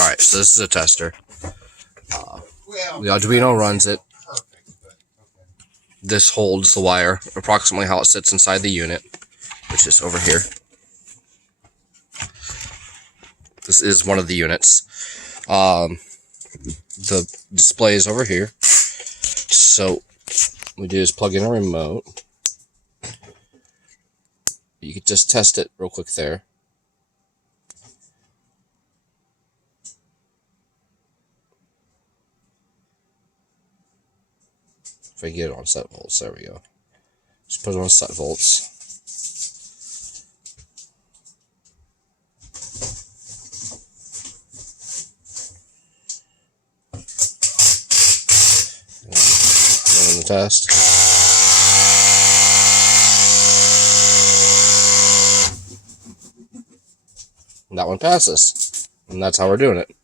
Alright, so this is a tester. The Arduino runs it. This holds the wire, approximately how it sits inside the unit, which is over here. This is one of the units. The display is over here. So what we do is plug in a remote. You could just test it real quick there. If I get it on set volts, there we go. Just put it on set volts. And the test. And that one passes. And that's how we're doing it.